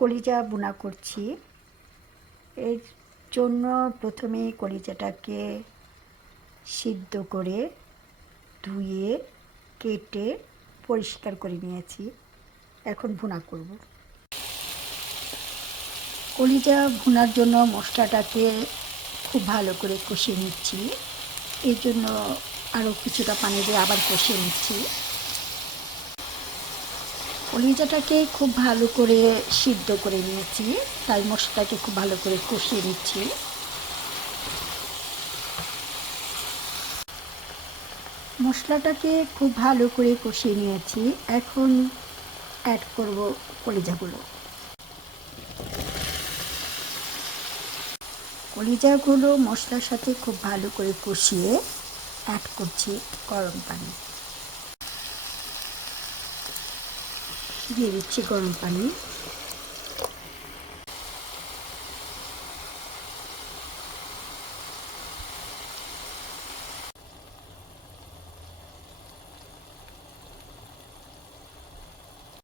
কলিজা ভুনা করছি। এর জন্য প্রথমে কলিজাটাকে সিদ্ধ করে ধুয়ে কেটে পরিষ্কার করে নিয়েছি। এখন ভুনা করব। কলিজা ভুনার জন্য মশলাটাকে খুব ভালো করে কষিয়ে নিচ্ছি। এর জন্য আরও কিছুটা পানি দিয়ে আবার কষিয়ে নিচ্ছি। কলিজাটাকে খুব ভালো করে সিদ্ধ করে নিয়েছি, তাই মশলাটাকে খুব ভালো করে কষিয়ে নিচ্ছি। মশলাটাকে খুব ভালো করে কষিয়ে নিয়েছি। এখন অ্যাড করব কলিজাগুলো। কলিজাগুলো মশলার সাথে খুব ভালো করে কষিয়ে অ্যাড করছি গরম পানি। দিয়ে দিচ্ছি গরম পানি।